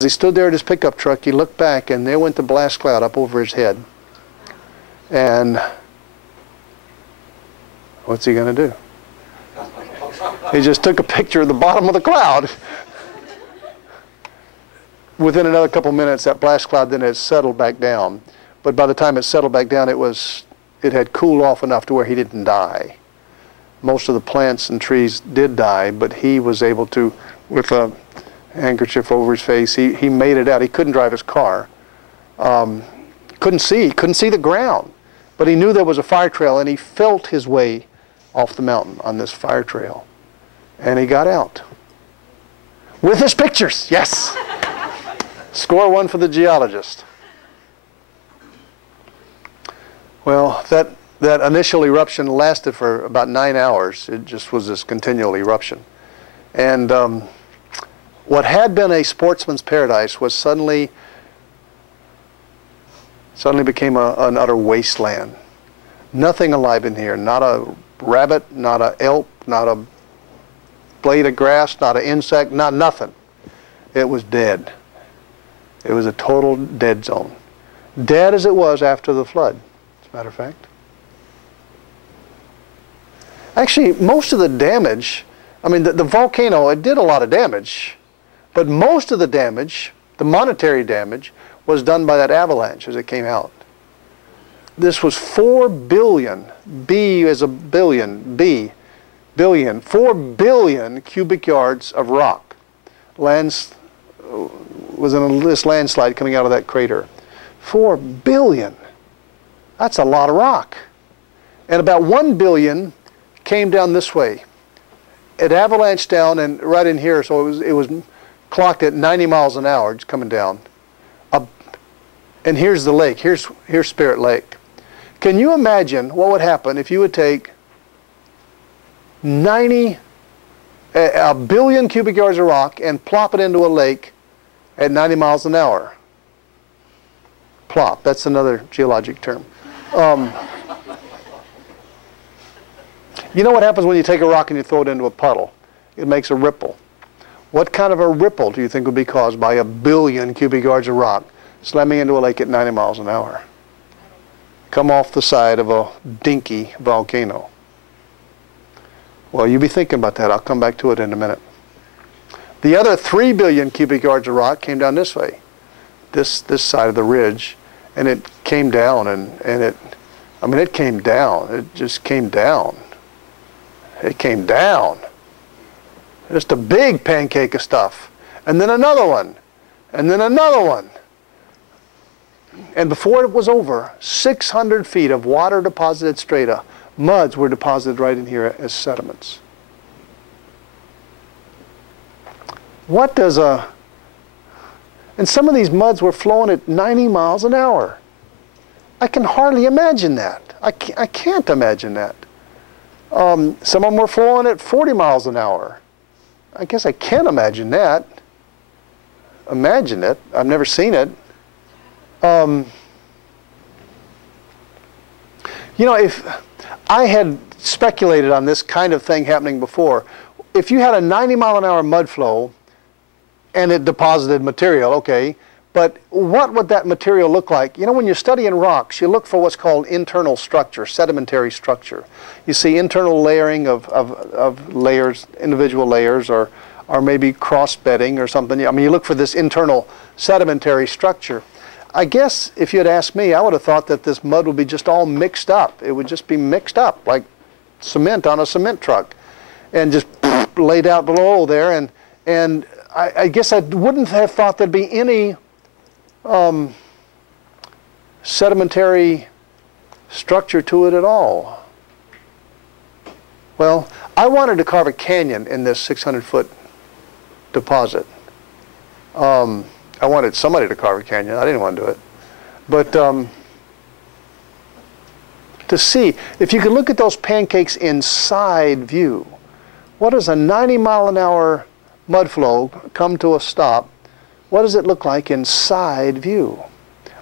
As he stood there at his pickup truck, he looked back, and there went the blast cloud up over his head. And what's he going to do? He just took a picture of the bottom of the cloud. Within another couple minutes, that blast cloud then had settled back down. But by the time it settled back down, it had cooled off enough to where he didn't die. Most of the plants and trees did die, but he was able to, with a handkerchief over his face, he made it out. He couldn't drive his car. Couldn't see the ground. But he knew there was a fire trail, and he felt his way off the mountain on this fire trail. And he got out. With his pictures, yes! Score one for the geologist. Well, that initial eruption lasted for about 9 hours. It just was this continual eruption. And what had been a sportsman's paradise was suddenly became an utter wasteland. Nothing alive in here. Not a rabbit, not an elk, not a blade of grass, not an insect, not nothing. It was dead. It was a total dead zone. Dead as it was after the flood, as a matter of fact. Actually, most of the damage, I mean, the volcano, it did a lot of damage, but most of the damage, the monetary damage, was done by that avalanche as it came out. This was 4 billion, B as a billion, B, billion, 4 billion cubic yards of rock. Was in this landslide coming out of that crater. 4 billion. That's a lot of rock. And about 1 billion came down this way. It avalanched down and right in here, so it was clocked at 90 miles an hour, just coming down. And here's the lake. Here's Spirit Lake. Can you imagine what would happen if you would take a billion cubic yards of rock and plop it into a lake at 90 miles an hour? Plop, that's another geologic term. You know what happens when you take a rock and you throw it into a puddle? It makes a ripple. What kind of a ripple do you think would be caused by a billion cubic yards of rock slamming into a lake at 90 miles an hour? Come off the side of a dinky volcano. Well, you be thinking about that. I'll come back to it in a minute. The other 3 billion cubic yards of rock came down this way, this side of the ridge, and it came down, and it came down. It just came down. It came down. Just a big pancake of stuff. And then another one. And then another one. And before it was over, 600 feet of water-deposited strata, muds were deposited right in here as sediments. What does and some of these muds were flowing at 90 miles an hour. I can hardly imagine that. I can't imagine that. Some of them were flowing at 40 miles an hour. I guess I can imagine that. Imagine it. I've never seen it. You know, if I had speculated on this kind of thing happening before, if you had a 90 mile an hour mud flow and it deposited material, okay, but what would that material look like? You know, when you're studying rocks, you look for what's called internal structure, sedimentary structure. You see internal layering of layers, individual layers, or maybe cross bedding or something. I mean, you look for this internal sedimentary structure. I guess if you had asked me, I would have thought that this mud would be just all mixed up. It would just be mixed up like cement on a cement truck and just laid out below there. And I guess I wouldn't have thought there'd be any sedimentary structure to it at all. Well, I wanted to carve a canyon in this 600-foot deposit. I wanted somebody to carve a canyon. I didn't want to do it. But to see, if you could look at those pancakes in side view, what does a 90 mile an hour mud flow come to a stop? What does it look like in side view?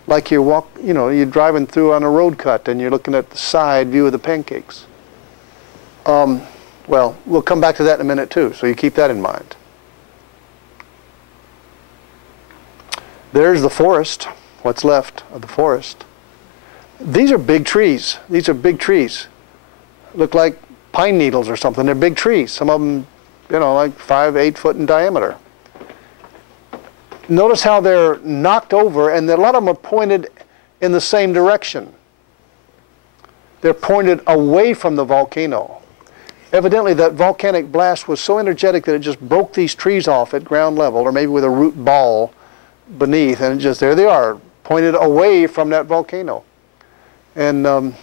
Like you're driving through on a road cut and you're looking at the side view of the pancakes. Well, we'll come back to that in a minute too, so you keep that in mind. There's the forest, what's left of the forest. These are big trees. These are big trees. Look like pine needles or something. They're big trees. Some of them, you know, like 5, 8 foot in diameter. Notice how they're knocked over, and a lot of them are pointed in the same direction. They're pointed away from the volcano. Evidently, that volcanic blast was so energetic that it just broke these trees off at ground level, or maybe with a root ball beneath, and just there they are, pointed away from that volcano. And I don't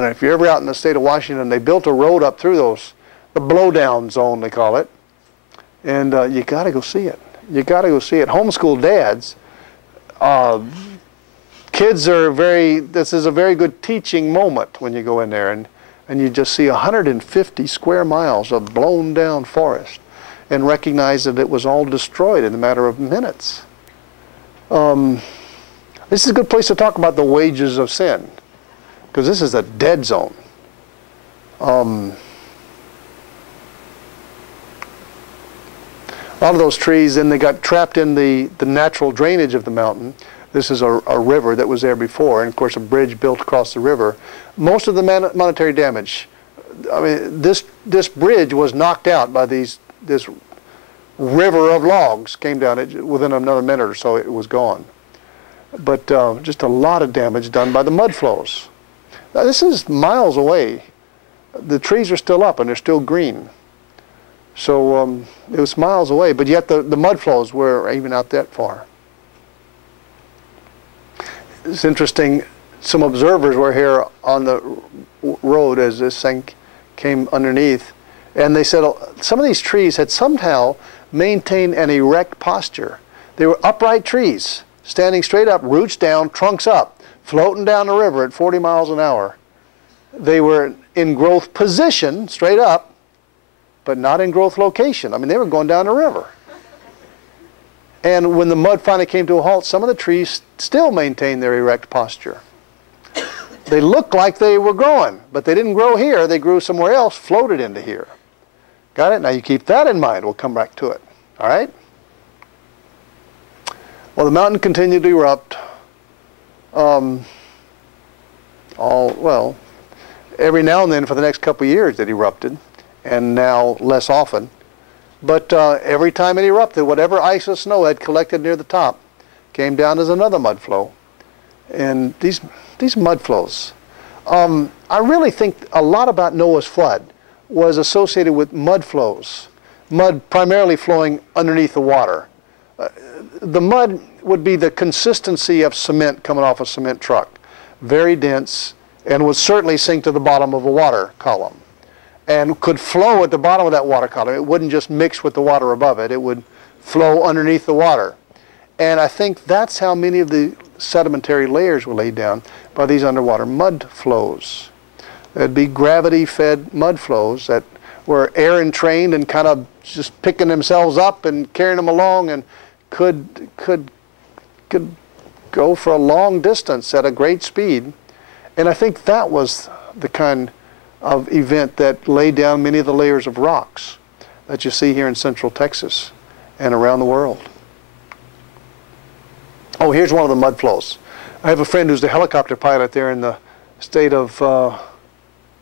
know, if you're ever out in the state of Washington, they built a road up through those, the blowdown zone they call it, and you got to go see it. You got to go see it. Homeschool dads, kids are this is a very good teaching moment when you go in there, and you just see 150 square miles of blown down forest and recognize that it was all destroyed in a matter of minutes. This is a good place to talk about the wages of sin, because this is a dead zone. A lot of those trees, then they got trapped in the natural drainage of the mountain. This is a river that was there before, and of course a bridge built across the river. Most of the monetary damage, I mean, this bridge was knocked out by this river of logs came down. Within another minute or so it was gone. But just a lot of damage done by the mud flows. Now, this is miles away. The trees are still up and they're still green. So it was miles away, but yet the mud flows were even out that far. It's interesting, some observers were here on the road as this thing came underneath, and they said some of these trees had somehow maintained an erect posture. They were upright trees, standing straight up, roots down, trunks up, floating down the river at 40 miles an hour. They were in growth position, straight up, but not in growth location. I mean, they were going down the river. And when the mud finally came to a halt, some of the trees still maintained their erect posture. They looked like they were growing, but they didn't grow here. They grew somewhere else, floated into here. Got it? Now you keep that in mind. We'll come back to it. All right? Well, the mountain continued to erupt. Every now and then for the next couple of years it erupted, and now less often. But every time it erupted, whatever ice or snow had collected near the top came down as another mud flow. And these mud flows, I really think a lot about Noah's flood was associated with mud flows, mud primarily flowing underneath the water. The mud would be the consistency of cement coming off a cement truck, very dense, and would certainly sink to the bottom of a water column, and could flow at the bottom of that water column. It wouldn't just mix with the water above it. It would flow underneath the water. And I think that's how many of the sedimentary layers were laid down, by these underwater mud flows. There'd be gravity-fed mud flows that were air-entrained and kind of just picking themselves up and carrying them along, and could go for a long distance at a great speed. And I think that was the kind of event that laid down many of the layers of rocks that you see here in central Texas and around the world. Oh, here's one of the mud flows. I have a friend who's the helicopter pilot there in the state of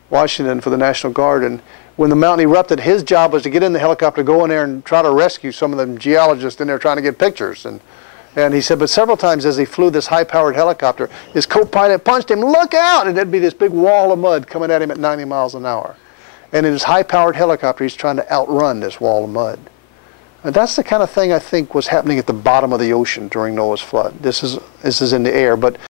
Washington for the National Guard, and when the mountain erupted, his job was to get in the helicopter, go in there and try to rescue some of the geologists in there trying to get pictures. And he said, but several times as he flew this high-powered helicopter, his co-pilot punched him, look out! And there'd be this big wall of mud coming at him at 90 miles an hour. And in his high-powered helicopter, he's trying to outrun this wall of mud. And that's the kind of thing I think was happening at the bottom of the ocean during Noah's flood. This is in the air, but